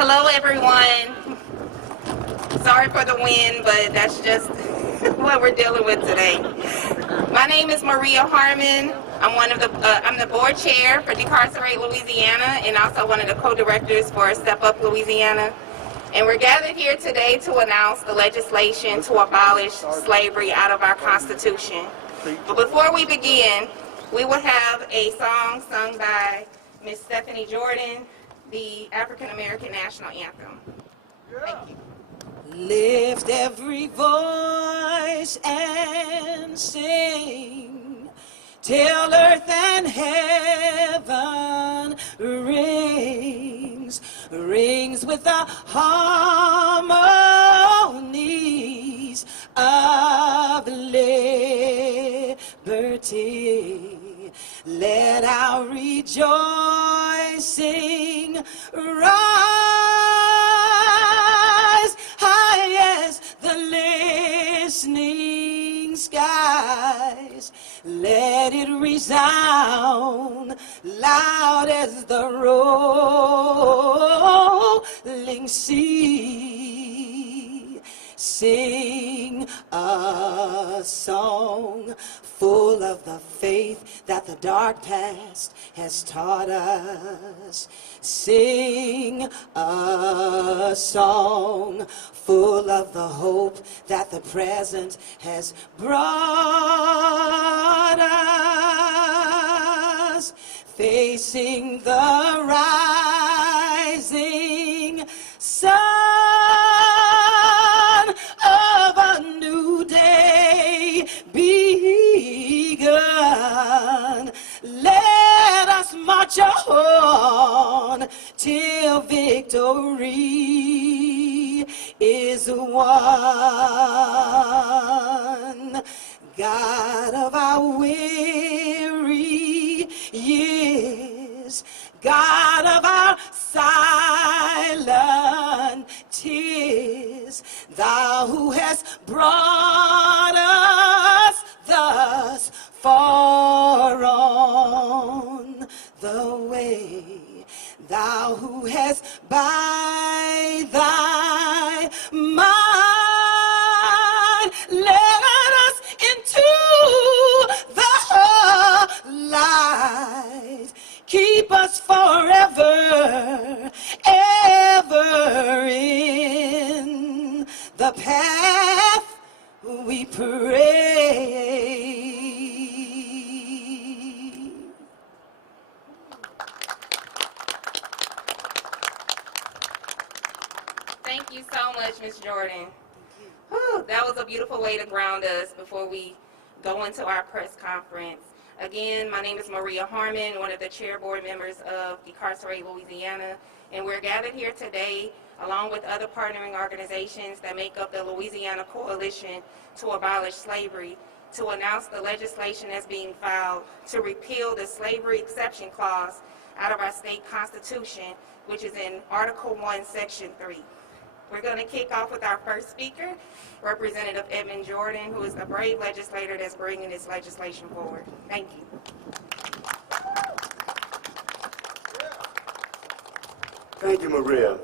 Hello, everyone. Sorry for the wind, but that's just what we're dealing with today. My name is Maria Harmon. I'm the board chair for Decarcerate Louisiana and also one of the co-directors for Step Up Louisiana. And we're gathered here today to announce the legislation to abolish slavery out of our Constitution. But before we begin, we will have a song sung by Miss Stephanie Jordan, the African American National Anthem. Thank you. Lift every voice and sing, till earth and heaven rings with the harmonies of liberty. Let our rejoicing rise high as the listening skies. Let it resound loud as the rolling sea. Sing a song full of the faith that the dark past has taught us. Sing a song full of the hope that the present has brought us. Facing the rising sun of a new day begun. Let us march on till victory is won. God of our weary years, God of our silent tears, thou who hast brought us thus far on the way, thou who hast by thy mind led us into the light. Keep us forever, ever in the path we pray. Thank you so much, Ms. Jordan. Whew, that was a beautiful way to ground us before we go into our press conference. Again, my name is Maria Harmon, one of the chair board members of Decarcerate Louisiana, and we're gathered here today along with other partnering organizations that make up the Louisiana Coalition to Abolish Slavery to announce the legislation that's being filed to repeal the slavery exception clause out of our state constitution, which is in Article 1, Section 3. We're going to kick off with our first speaker, Representative Edmund Jordan, who is the brave legislator that's bringing this legislation forward. Thank you. Thank you, Maria.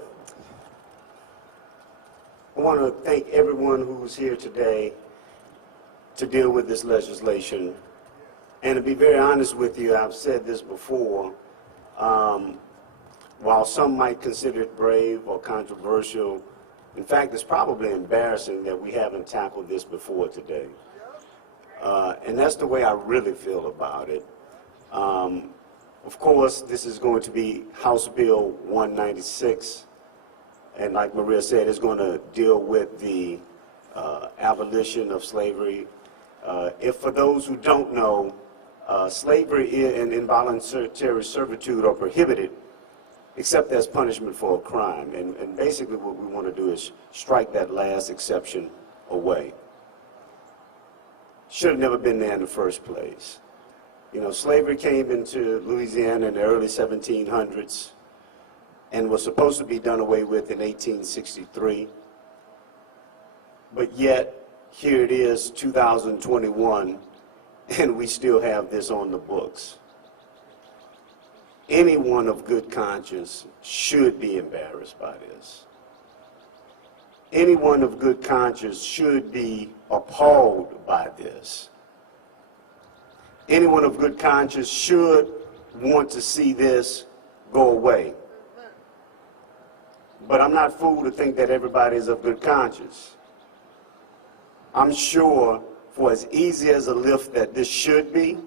I want to thank everyone who's here today to deal with this legislation. And to be very honest with you, I've said this before, while some might consider it brave or controversial, in fact, it's probably embarrassing that we haven't tackled this before today. And that's the way I really feel about it. Of course, this is going to be House Bill 196. And like Maria said, it's going to deal with the abolition of slavery. If for those who don't know, slavery and involuntary servitude are prohibited except as punishment for a crime. And basically what we want to do is strike that last exception away. Should have never been there in the first place. You know, slavery came into Louisiana in the early 1700s and was supposed to be done away with in 1863. But yet, here it is, 2021, and we still have this on the books. anyone of good conscience should be embarrassed by this. Anyone of good conscience should be appalled by this. Anyone of good conscience should want to see this go away. But I'm not fooled to think that everybody is of good conscience. I'm sure for as easy as a lift that this should be,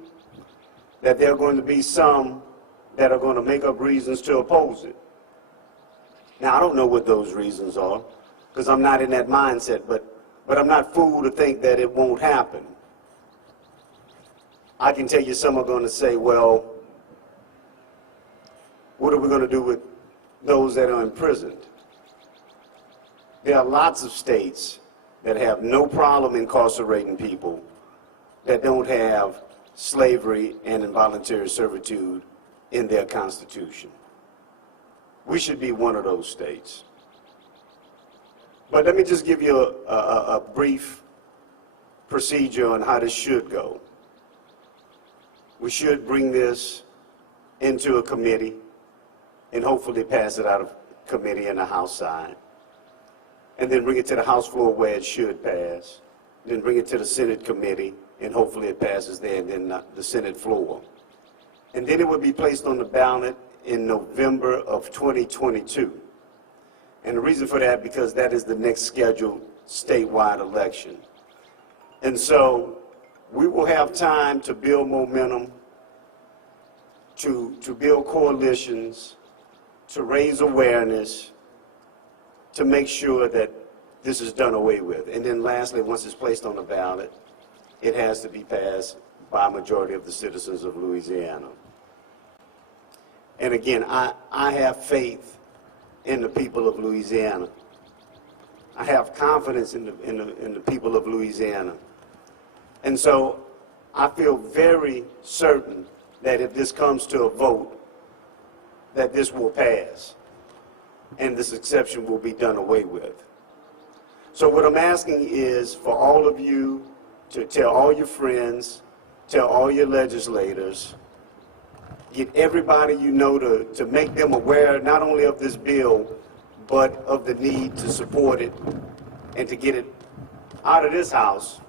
that there are going to be some that are going to make up reasons to oppose it. Now, I don't know what those reasons are, because I'm not in that mindset, but I'm not fooled to think that it won't happen. I can tell you some are going to say, well, what are we going to do with those that are imprisoned? There are lots of states that have no problem incarcerating people that don't have slavery and involuntary servitude in their constitution. We should be one of those states. But let me just give you a brief procedure on how this should go. We should bring this into a committee and hopefully pass it out of committee in the House side. And then bring it to the House floor where it should pass. Then bring it to the Senate committee and hopefully it passes there, and then the Senate floor. And then it would be placed on the ballot in November of 2022. And the reason for that, because that is the next scheduled statewide election. And so we will have time to build momentum, to build coalitions, to raise awareness, to make sure that this is done away with. And then lastly, once it's placed on the ballot, it has to be passed by a majority of the citizens of Louisiana. And again, I have faith in the people of Louisiana. I have confidence in the people of Louisiana. And so I feel very certain that if this comes to a vote, that this will pass and this exception will be done away with. So what I'm asking is for all of you to tell all your friends, tell all your legislators, get everybody you know to make them aware not only of this bill, but of the need to support it and to get it out of this House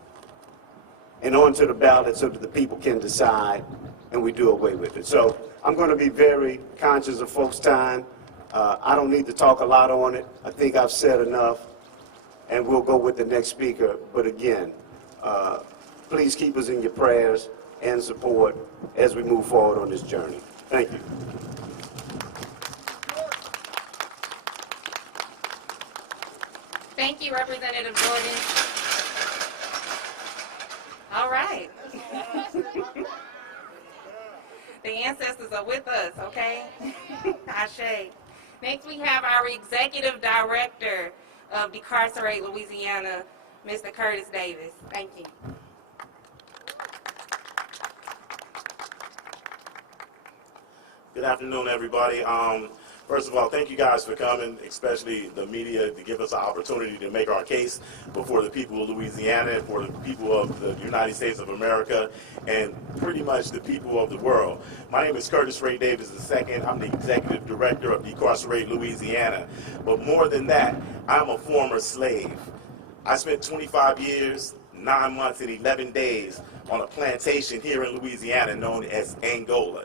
and onto the ballot so that the people can decide and we do away with it. So I'm going to be very conscious of folks' time. I don't need to talk a lot on it. I think I've said enough, and we'll go with the next speaker. But again, please keep us in your prayers and support as we move forward on this journey. Thank you. Thank you, Representative Jordan. All right. The ancestors are with us, okay? Ashe. Next, we have our Executive Director of Decarcerate Louisiana, Mr. Curtis Davis. Thank you. Good afternoon, everybody. First of all, thank you guys for coming, especially the media, to give us an opportunity to make our case before the people of Louisiana and for the people of the United States of America and pretty much the people of the world. My name is Curtis Ray Davis II. I'm the Executive Director of Decarcerate Louisiana. But more than that, I'm a former slave. I spent 25 years, 9 months, and 11 days on a plantation here in Louisiana known as Angola.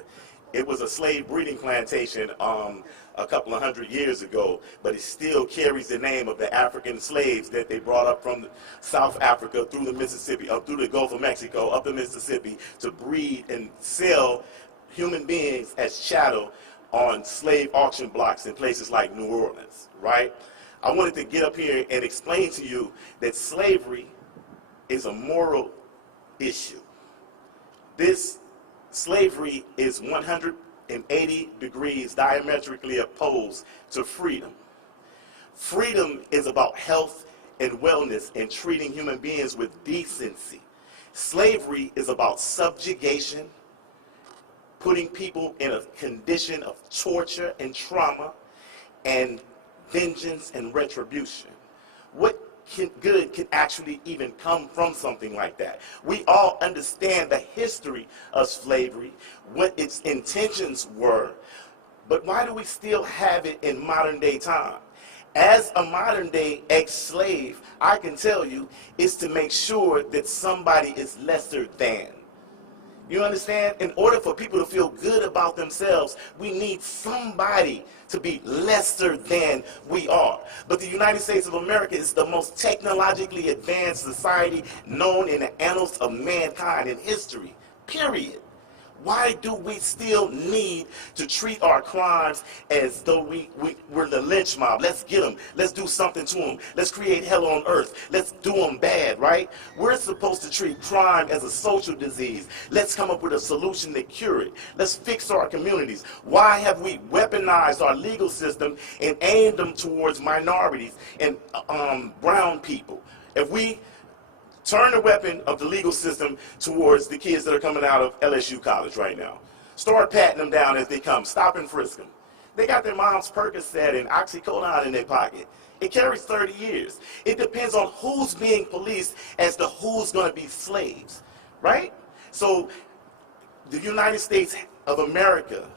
It was a slave breeding plantation a couple of 100 years ago, but it still carries the name of the African slaves that they brought up from South Africa through the Mississippi, up through the Gulf of Mexico, up the Mississippi, to breed and sell human beings as chattel on slave auction blocks in places like New Orleans, right? I wanted to get up here and explain to you that slavery is a moral issue. This slavery is 180 degrees diametrically opposed to freedom. Freedom is about health and wellness and treating human beings with decency. Slavery is about subjugation, putting people in a condition of torture and trauma, and vengeance and retribution. What good can actually even come from something like that. We all understand the history of slavery, what its intentions were, but why do we still have it in modern day time? As a modern day ex-slave, I can tell you, it's to make sure that somebody is lesser than. You understand? In order for people to feel good about themselves, we need somebody to be lesser than we are. But the United States of America is the most technologically advanced society known in the annals of mankind in history, period. Why do we still need to treat our crimes as though we're the lynch mob? Let's get them. Let's do something to them. Let's create hell on earth. Let's do them bad, right? We're supposed to treat crime as a social disease. Let's come up with a solution to cure it. Let's fix our communities. Why have we weaponized our legal system and aimed them towards minorities and brown people? If we turn the weapon of the legal system towards the kids that are coming out of LSU College right now. Start patting them down as they come. Stop and frisk them. They got their mom's Percocet and oxycodone in their pocket. It carries 30 years. It depends on who's being policed as to who's going to be slaves, right? So the United States of America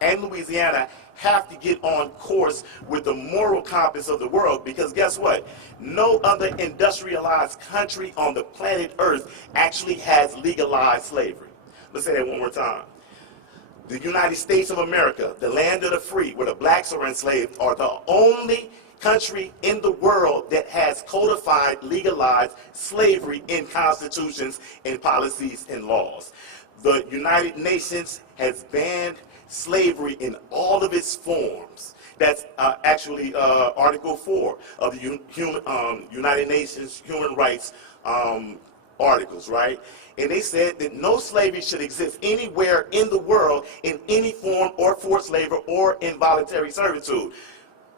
and Louisiana have to get on course with the moral compass of the world, because guess what? No other industrialized country on the planet Earth actually has legalized slavery. Let's say that one more time. The United States of America, the land of the free, where the blacks are enslaved, are the only country in the world that has codified, legalized slavery in constitutions and policies and laws. The United Nations has banned slavery in all of its forms. That's actually Article 4 of the United Nations Human Rights articles, right? And they said that no slavery should exist anywhere in the world in any form or forced labor or involuntary servitude.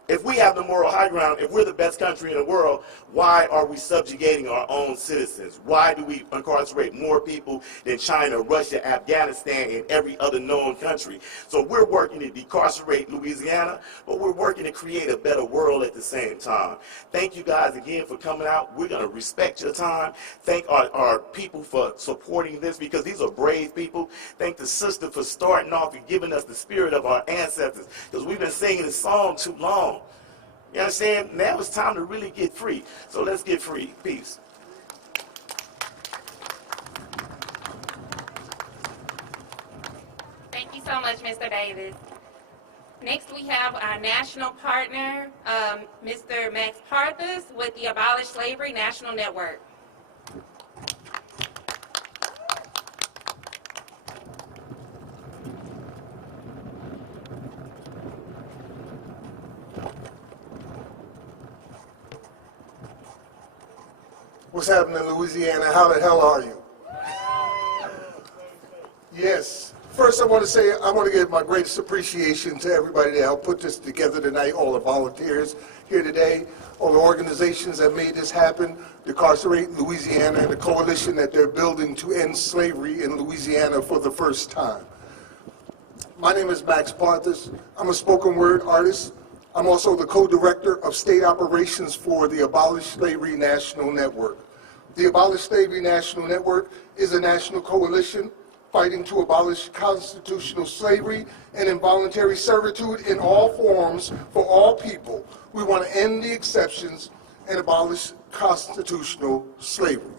If we have the moral high ground, if we're the best country in the world, why are we subjugating our own citizens? Why do we incarcerate more people than China, Russia, Afghanistan, and every other known country? So we're working to decarcerate Louisiana, but we're working to create a better world at the same time. Thank you guys again for coming out. We're going to respect your time. Thank our people for supporting this, because these are brave people. Thank the sister for starting off and giving us the spirit of our ancestors, because we've been singing this song too long. You understand? Now it's time to really get free. So let's get free. Peace. Thank you so much, Mr. Davis. Next, we have our national partner, Mr. Max Parthus with the Abolish Slavery National Network. What's happening in Louisiana? How the hell are you? Yes. First, I want to give my greatest appreciation to everybody that helped put this together tonight, all the volunteers here today, all the organizations that made this happen, Decarcerate Louisiana, and the coalition that they're building to end slavery in Louisiana for the first time. My name is Max Parthus. I'm a spoken word artist. I'm also the co-director of state operations for the Abolish Slavery National Network. The Abolish Slavery National Network is a national coalition fighting to abolish constitutional slavery and involuntary servitude in all forms for all people. We want to end the exceptions and abolish constitutional slavery.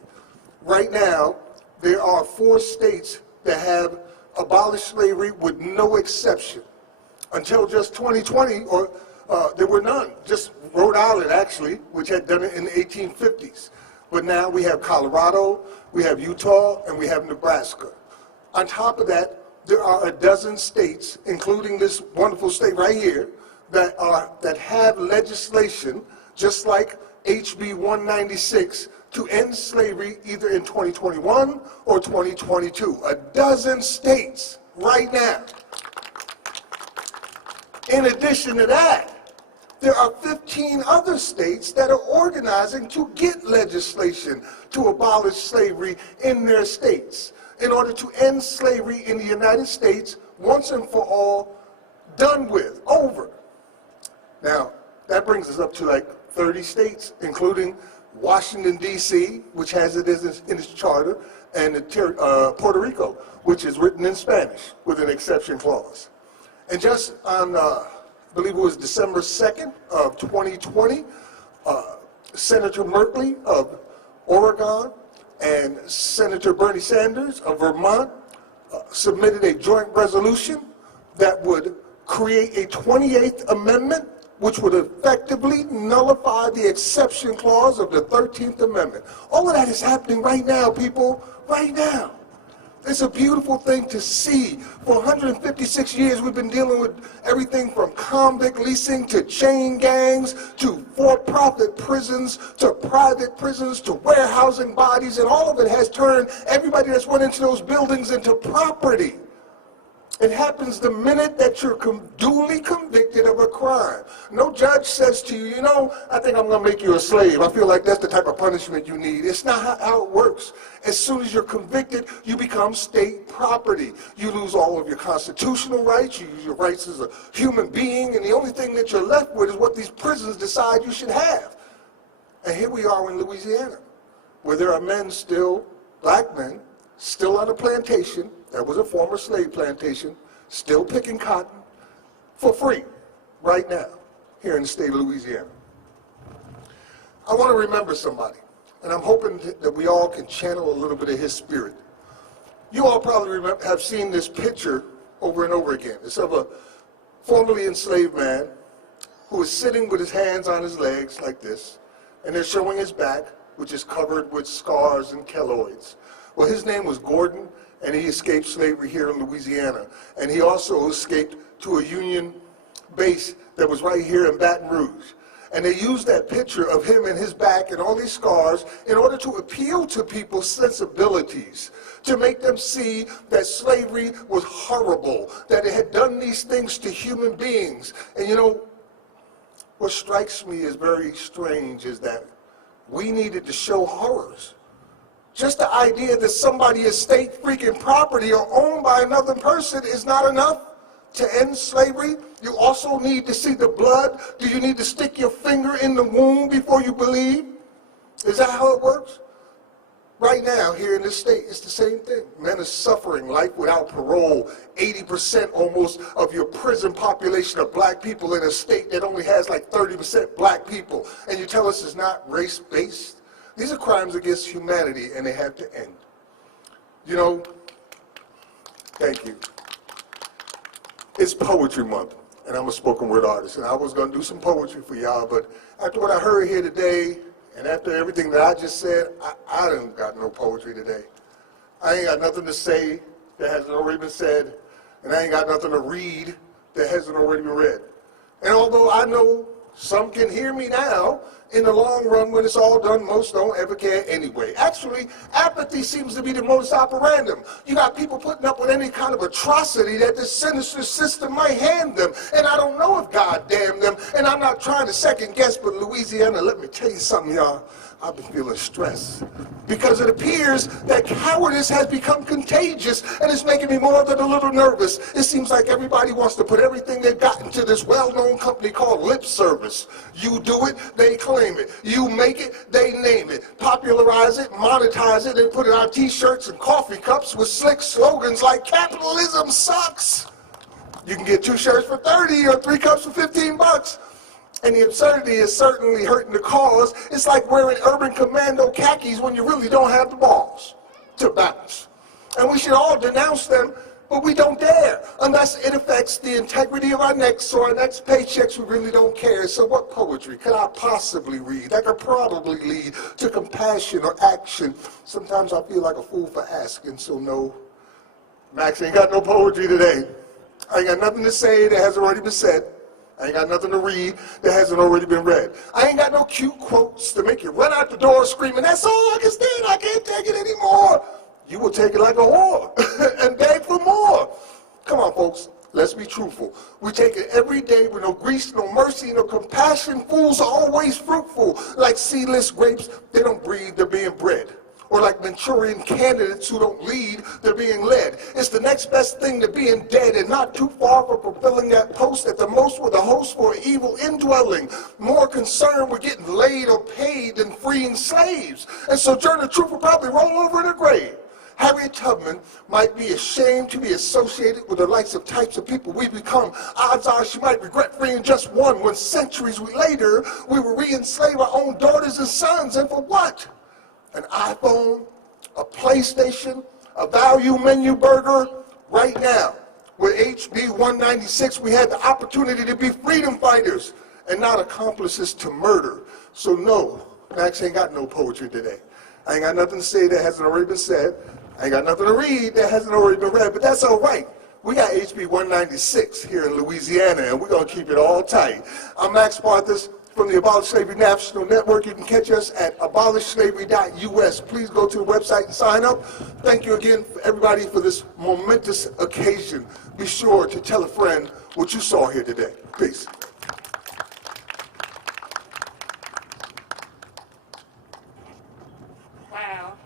Right now, there are 4 states that have abolished slavery with no exception. Until just 2020, there were none. Just Rhode Island, actually, which had done it in the 1850s. But now we have Colorado, we have Utah, and we have Nebraska. On top of that, there are a dozen states, including this wonderful state right here, that have legislation, just like HB 196, to end slavery either in 2021 or 2022. A dozen states right now. In addition to that, there are 15 other states that are organizing to get legislation to abolish slavery in their states in order to end slavery in the United States once and for all, done with, over. Now, that brings us up to like 30 states, including Washington, D.C., which has it in its charter, and Puerto Rico, which is written in Spanish with an exception clause. And just on, I believe it was December 2nd of 2020, Senator Merkley of Oregon and Senator Bernie Sanders of Vermont submitted a joint resolution that would create a 28th Amendment, which would effectively nullify the exception clause of the 13th Amendment. All of that is happening right now, people, right now. It's a beautiful thing to see. For 156 years, we've been dealing with everything from convict leasing to chain gangs to for-profit prisons to private prisons to warehousing bodies, and all of it has turned everybody that's went into those buildings into property. It happens the minute that you're duly convicted of a crime. No judge says to you, you know, I think I'm going to make you a slave. I feel like that's the type of punishment you need. It's not how it works. As soon as you're convicted, you become state property. You lose all of your constitutional rights. You lose your rights as a human being. And the only thing that you're left with is what these prisons decide you should have. And here we are in Louisiana, where there are men still, black men, still on a plantation. That was a former slave plantation, still picking cotton for free right now here in the state of Louisiana. I want to remember somebody, and I'm hoping that we all can channel a little bit of his spirit. You all probably have seen this picture over and over again. It's of a formerly enslaved man who is sitting with his hands on his legs like this, and they're showing his back, which is covered with scars and keloids. Well, his name was Gordon, and he escaped slavery here in Louisiana. And he also escaped to a Union base that was right here in Baton Rouge. And they used that picture of him and his back and all these scars in order to appeal to people's sensibilities, to make them see that slavery was horrible, that it had done these things to human beings. And you know, what strikes me as very strange is that we needed to show horrors. Just the idea that somebody is state freaking property or owned by another person is not enough to end slavery. You also need to see the blood. Do you need to stick your finger in the wound before you believe? Is that how it works? Right now, here in this state, it's the same thing. Men are suffering life without parole. 80% almost of your prison population are black people in a state that only has like 30% black people. And you tell us it's not race-based? These are crimes against humanity, and they have to end. You know, thank you. It's Poetry Month, and I'm a spoken word artist, and I was going to do some poetry for y'all, but after what I heard here today, and after everything that I just said, I done got no poetry today. I ain't got nothing to say that hasn't already been said, and I ain't got nothing to read that hasn't already been read. And although I know some can hear me now, in the long run, when it's all done, most don't ever care anyway. Actually, apathy seems to be the modus operandum. You got people putting up with any kind of atrocity that this sinister system might hand them. And I don't know if God damn them, and I'm not trying to second guess, but Louisiana, let me tell you something, y'all. I've been feeling stressed because it appears that cowardice has become contagious, and it's making me more than a little nervous. It seems like everybody wants to put everything they've got into this well-known company called lip service. You do it, they claim it. You make it, they name it. Popularize it, monetize it, and put it on t-shirts and coffee cups with slick slogans like capitalism sucks. You can get 2 shirts for $30 or 3 cups for $15. And the absurdity is certainly hurting the cause. It's like wearing Urban Commando khakis when you really don't have the balls to balance. And we should all denounce them, but we don't dare. Unless it affects the integrity of our necks or our next paychecks, we really don't care. So what poetry could I possibly read that could probably lead to compassion or action? Sometimes I feel like a fool for asking, so no. Max ain't got no poetry today. I ain't got nothing to say that hasn't already been said. I ain't got nothing to read that hasn't already been read. I ain't got no cute quotes to make you run out the door screaming, that's all I can stand, I can't take it anymore. You will take it like a whore and beg for more. Come on, folks, let's be truthful. We take it every day with no grace, no mercy, no compassion. Fools are always fruitful. Like seedless grapes, they don't breed, they're being bred. Or like Manchurian candidates who don't lead, they're being led. It's the next best thing to being dead and not too far from fulfilling that post. At the most, we're the host for evil indwelling. More concerned with getting laid or paid than freeing slaves. And Sojourner Truth will probably roll over in her grave. Harriet Tubman might be ashamed to be associated with the likes of types of people we've become. Odds are she might regret freeing just one when centuries later we will re-enslave our own daughters and sons. And for what? An iPhone, a PlayStation, a value menu burger? Right now, with HB 196, we had the opportunity to be freedom fighters and not accomplices to murder. So no, Max ain't got no poetry today. I ain't got nothing to say that hasn't already been said. I ain't got nothing to read that hasn't already been read, but that's all right. We got HB 196 here in Louisiana, and we're going to keep it all tight. I'm Max Parthus from the Abolish Slavery National Network. You can catch us at abolishslavery.us. Please go to the website and sign up. Thank you again, everybody, for this momentous occasion. Be sure to tell a friend what you saw here today. Peace.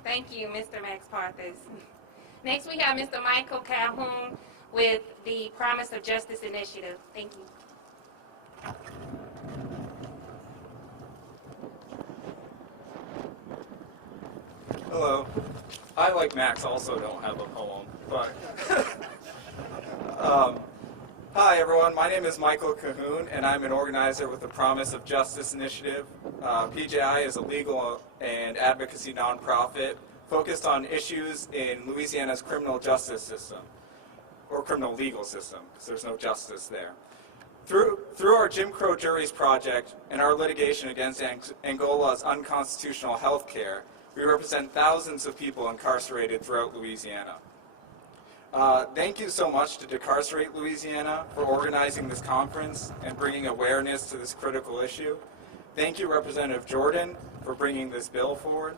Thank you, Mr. Max Parthus. Next, we have Mr. Michael Calhoun with the Promise of Justice Initiative. Thank you. Hello. I, like Max, also don't have a poem, but hi, everyone. My name is Michael Calhoun, and I'm an organizer with the Promise of Justice Initiative. PJI is a legal and advocacy nonprofit focused on issues in Louisiana's criminal justice system, or criminal legal system, because there's no justice there. Through our Jim Crow Juries Project and our litigation against Angola's unconstitutional health care, we represent thousands of people incarcerated throughout Louisiana. Thank you so much to Decarcerate Louisiana for organizing this conference and bringing awareness to this critical issue. Thank you, Representative Jordan, for bringing this bill forward.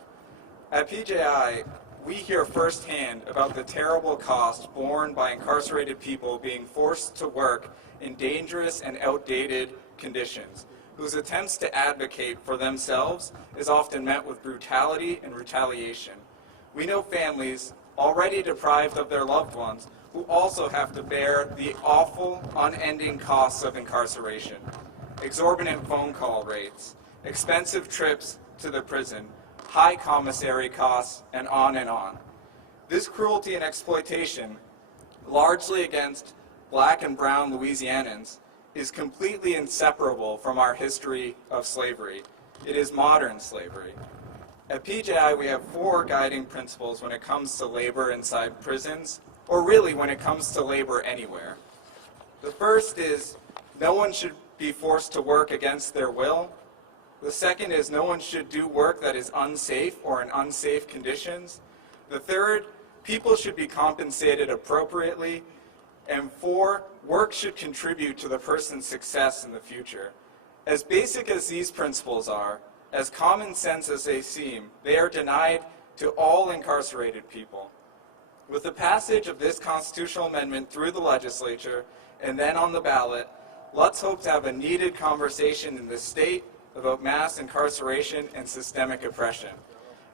At PJI, we hear firsthand about the terrible cost borne by incarcerated people being forced to work in dangerous and outdated conditions, whose attempts to advocate for themselves is often met with brutality and retaliation. We know families already deprived of their loved ones who also have to bear the awful, unending costs of incarceration. Exorbitant phone call rates, expensive trips to the prison, high commissary costs, and on and on. This cruelty and exploitation, largely against black and brown Louisianans, is completely inseparable from our history of slavery. It is modern slavery. At PJI, we have 4 guiding principles when it comes to labor inside prisons, or really when it comes to labor anywhere. The first is no one should be forced to work against their will. The second is no one should do work that is unsafe or in unsafe conditions. The third, people should be compensated appropriately. And 4, work should contribute to the person's success in the future. As basic as these principles are, as common sense as they seem, they are denied to all incarcerated people. With the passage of this constitutional amendment through the legislature and then on the ballot, let's hope to have a needed conversation in the state about mass incarceration and systemic oppression.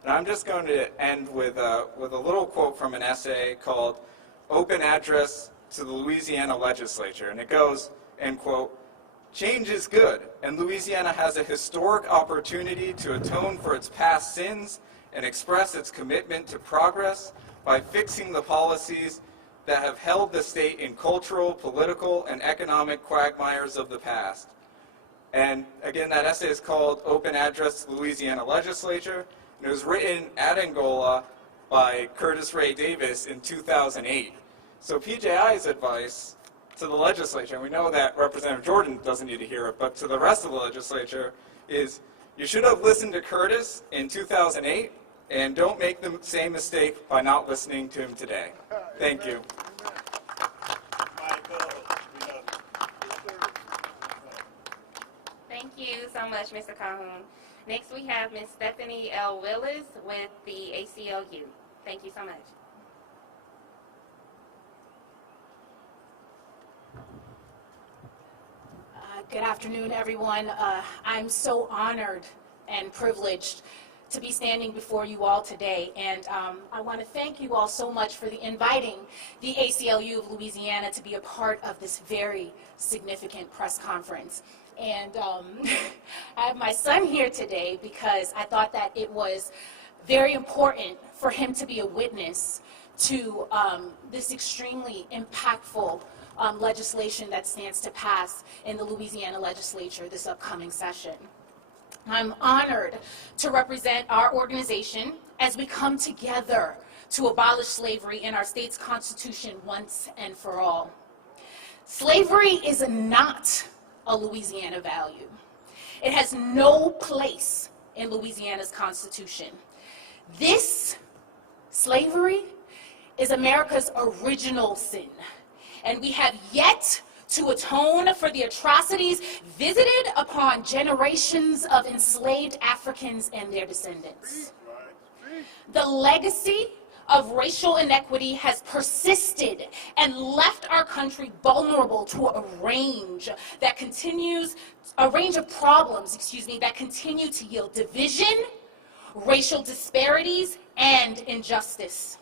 And I'm just going to end with a little quote from an essay called Open Address to the Louisiana Legislature. And it goes, end quote, "Change is good, and Louisiana has a historic opportunity to atone for its past sins and express its commitment to progress by fixing the policies that have held the state in cultural, political, and economic quagmires of the past." And again, that essay is called Open Address to the Louisiana Legislature, and it was written at Angola by Curtis Ray Davis in 2008. So PJI's advice to the legislature, and we know that Representative Jordan doesn't need to hear it, but to the rest of the legislature, is you should have listened to Curtis in 2008, and don't make the same mistake by not listening to him today. Thank you. Thank you so much, Mr. Calhoun. Next, we have Ms. Stephanie L. Willis with the ACLU. Thank you so much. Good afternoon, everyone. I'm so honored and privileged to be standing before you all today, and I want to thank you all so much for inviting the ACLU of Louisiana to be a part of this very significant press conference. And I have my son here today because I thought that it was very important for him to be a witness to this extremely impactful legislation that stands to pass in the Louisiana legislature this upcoming session. I'm honored to represent our organization as we come together to abolish slavery in our state's constitution once and for all. Slavery is not a Louisiana value. It has no place in Louisiana's constitution. This slavery is America's original sin, and we have yet to atone for the atrocities visited upon generations of enslaved Africans and their descendants. The legacy of racial inequity has persisted and left our country vulnerable to a range of problems, that continue to yield division, racial disparities, and injustice.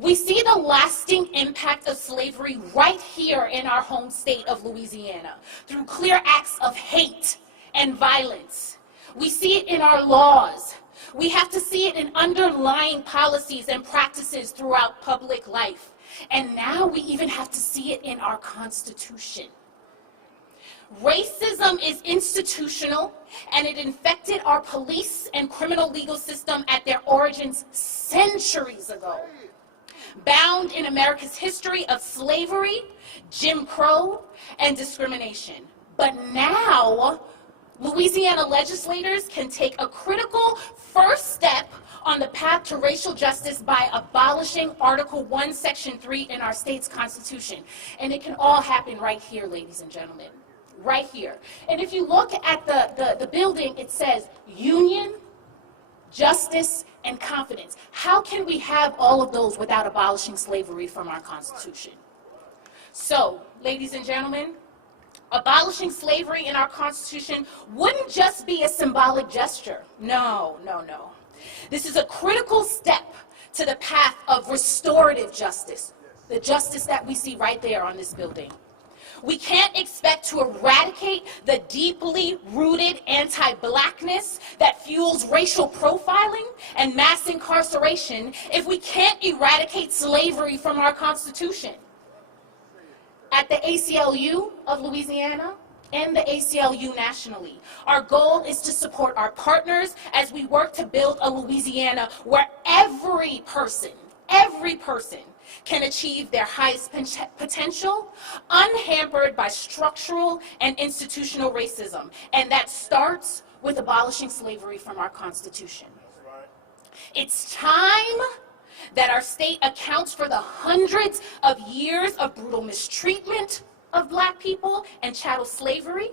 We see the lasting impact of slavery right here in our home state of Louisiana through clear acts of hate and violence. We see it in our laws. We have to see it in underlying policies and practices throughout public life. And now we even have to see it in our Constitution. Racism is institutional, and it infected our police and criminal legal system at their origins centuries ago. Bound in America's history of slavery, Jim Crow, and discrimination. But now, Louisiana legislators can take a critical first step on the path to racial justice by abolishing Article 1, Section 3 in our state's Constitution. And it can all happen right here, ladies and gentlemen, right here. And if you look at the building, it says union, justice, and confidence. How can we have all of those without abolishing slavery from our Constitution? So, ladies and gentlemen, abolishing slavery in our Constitution wouldn't just be a symbolic gesture. No, no, no. This is a critical step to the path of restorative justice, the justice that we see right there on this building. We can't expect to eradicate the deeply rooted anti-blackness that fuels racial profiling and mass incarceration if we can't eradicate slavery from our Constitution. At the ACLU of Louisiana and the ACLU nationally, our goal is to support our partners as we work to build a Louisiana where every person can achieve their highest potential, unhampered by structural and institutional racism. And that starts with abolishing slavery from our Constitution. It's time that our state accounts for the hundreds of years of brutal mistreatment of Black people and chattel slavery,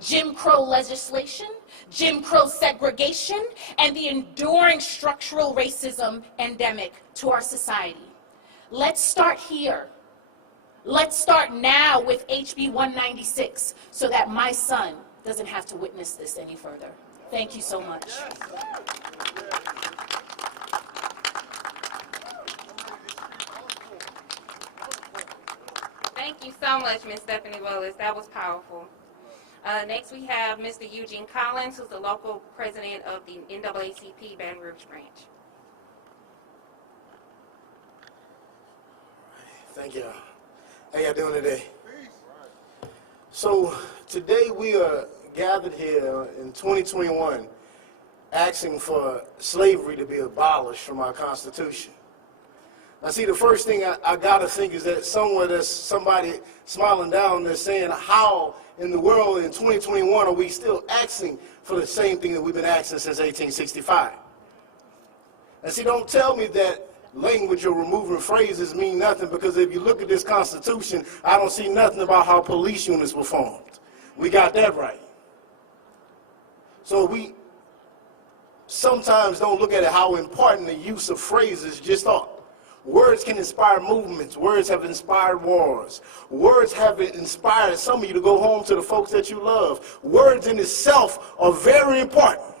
Jim Crow legislation, Jim Crow segregation, and the enduring structural racism endemic to our society. Let's start here. Let's start now with HB 196 so that my son doesn't have to witness this any further. Thank you so much. Thank you so much, Ms. Stephanie Willis. That was powerful. Next we have Mr. Eugene Collins, who's the local president of the NAACP Baton Rouge branch. Thank you. How y'all doing today? So today we are gathered here in 2021 asking for slavery to be abolished from our Constitution. Now see, the first thing I gotta think is that somewhere there's somebody smiling down there saying, how in the world in 2021 are we still asking for the same thing that we've been asking since 1865? And see, don't tell me that language or removing phrases mean nothing, because if you look at this Constitution, I don't see nothing about how police units were formed. We got that right. So we sometimes don't look at it how important the use of phrases just are. Words can inspire movements. Words have inspired wars. Words have inspired some of you to go home to the folks that you love. Words in itself are very important.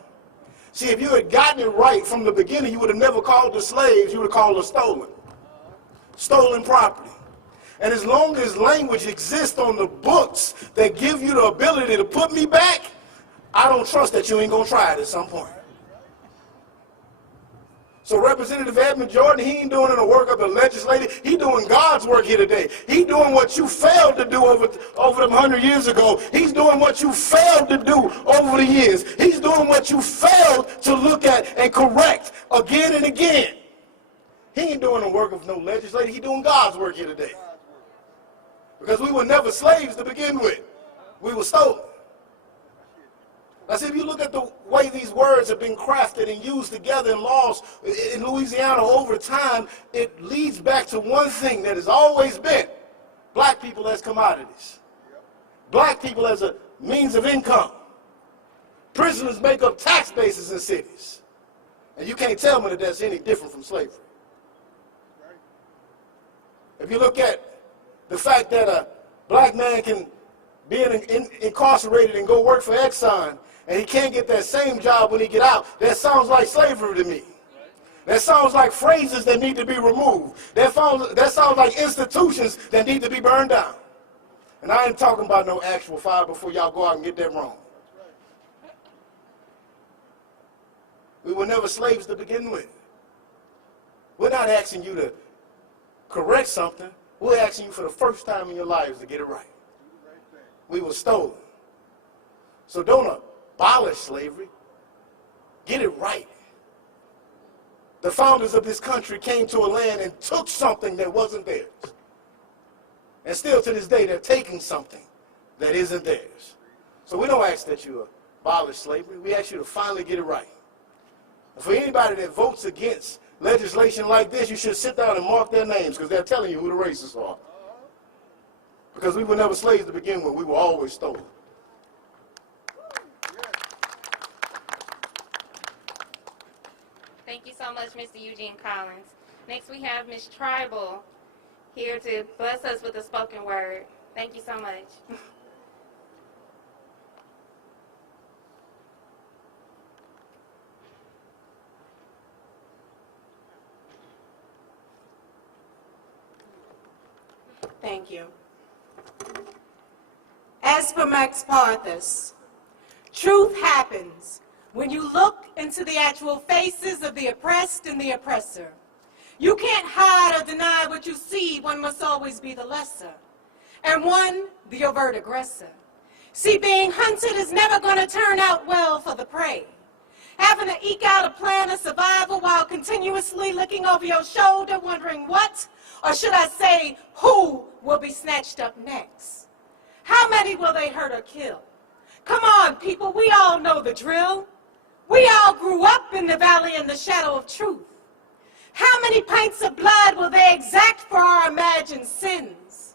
See, if you had gotten it right from the beginning, you would have never called the slaves, you would have called it stolen. Stolen property. And as long as language exists on the books that give you the ability to put me back, I don't trust that you ain't going to try it at some point. So Representative Edmund Jordan, he ain't doing the work of the legislature. He doing God's work here today. He doing what you failed to do over them 100 years ago. He's doing what you failed to do over the years. He's doing what you failed to look at and correct again and again. He ain't doing the work of no legislator. He's doing God's work here today. Because we were never slaves to begin with. We were stolen. Now, see, if you look at the way these words have been crafted and used together in laws in Louisiana over time, it leads back to one thing that has always been black people as commodities. Black people as a means of income. Prisoners make up tax bases in cities. And you can't tell me that that's any different from slavery. If you look at the fact that a black man can be incarcerated and go work for Exxon, and he can't get that same job when he get out, that sounds like slavery to me. That sounds like phrases that need to be removed. That sounds like institutions that need to be burned down. And I ain't talking about no actual fire before y'all go out and get that wrong. We were never slaves to begin with. We're not asking you to correct something. We're asking you for the first time in your lives to get it right. We were stolen. So don't abolish slavery. Get it right. The founders of this country came to a land and took something that wasn't theirs. And still to this day, they're taking something that isn't theirs. So we don't ask that you abolish slavery. We ask you to finally get it right. And for anybody that votes against legislation like this, you should sit down and mark their names, because they're telling you who the racists are. Because we were never slaves to begin with. We were always stolen. Thank you so much, Mr. Eugene Collins. Next we have Ms. Tribal here to bless us with a spoken word. Thank you so much. Thank you. As for Max Parthus, truth happens when you look into the actual faces of the oppressed and the oppressor. You can't hide or deny what you see. One must always be the lesser, and one the overt aggressor. See, being hunted is never going to turn out well for the prey. Having to eke out a plan of survival while continuously looking over your shoulder, wondering what, or should I say, who will be snatched up next? How many will they hurt or kill? Come on, people, we all know the drill. We all grew up in the valley in the shadow of truth. How many pints of blood will they exact for our imagined sins?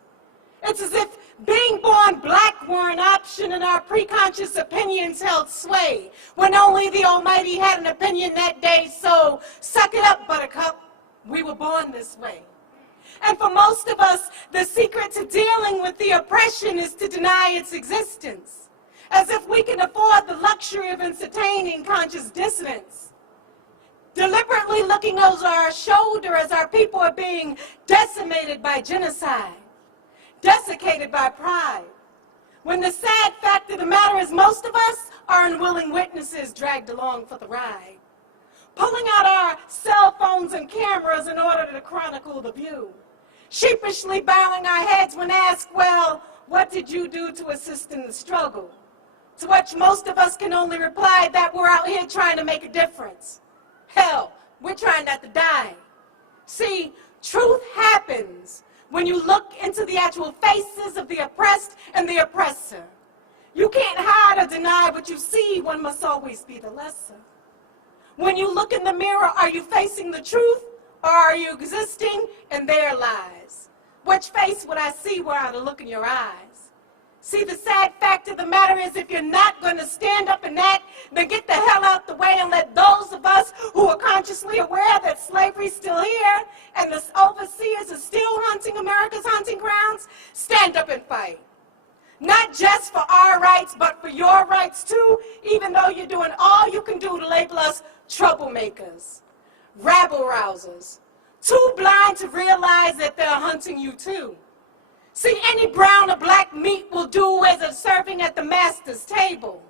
It's as if being born black were an option and our preconscious opinions held sway, when only the Almighty had an opinion that day. So suck it up, buttercup, we were born this way. And for most of us, the secret to dealing with the oppression is to deny its existence, as if we can afford the luxury of entertaining conscious dissonance. Deliberately looking over our shoulder as our people are being decimated by genocide, desiccated by pride, when the sad fact of the matter is most of us are unwilling witnesses dragged along for the ride, pulling out our cell phones and cameras in order to chronicle the view, sheepishly bowing our heads when asked, well, what did you do to assist in the struggle? To which most of us can only reply that we're out here trying to make a difference. Hell, we're trying not to die. See, truth happens when you look into the actual faces of the oppressed and the oppressor. You can't hide or deny what you see. One must always be the lesser. When you look in the mirror, are you facing the truth, or are you existing in their lies? Which face would I see were I to look in your eyes? See, the sad fact of the matter is, if you're not going to stand up and act, then get the hell out the way and let those of us who are consciously aware that slavery's still here and the overseers are still hunting America's hunting grounds, stand up and fight. Not just for our rights, but for your rights. rights too, even though you're doing all you can do to label us troublemakers, rabble-rousers, too blind to realize that they're hunting you too. See, any brown or black meat will do as a serving at the master's table,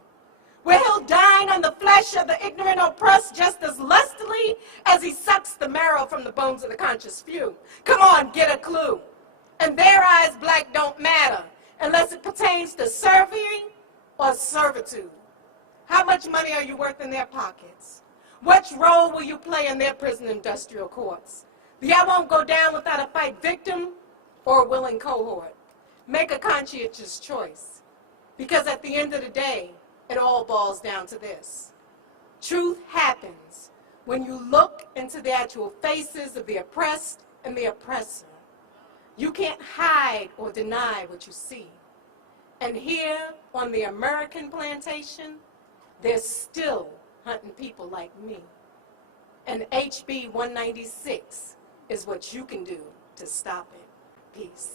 where he'll dine on the flesh of the ignorant oppressed just as lustily as he sucks the marrow from the bones of the conscious few. Come on, get a clue. In their eyes, black don't matter unless it pertains to serving or servitude. How much money are you worth in their pockets? What role will you play in their prison industrial courts? The I won't go down without a fight victim or a willing cohort. Make a conscientious choice, because at the end of the day, it all boils down to this. Truth happens when you look into the actual faces of the oppressed and the oppressor. You can't hide or deny what you see. And here on the American plantation, they're still hunting people like me. And HB 196 is what you can do to stop it. Peace.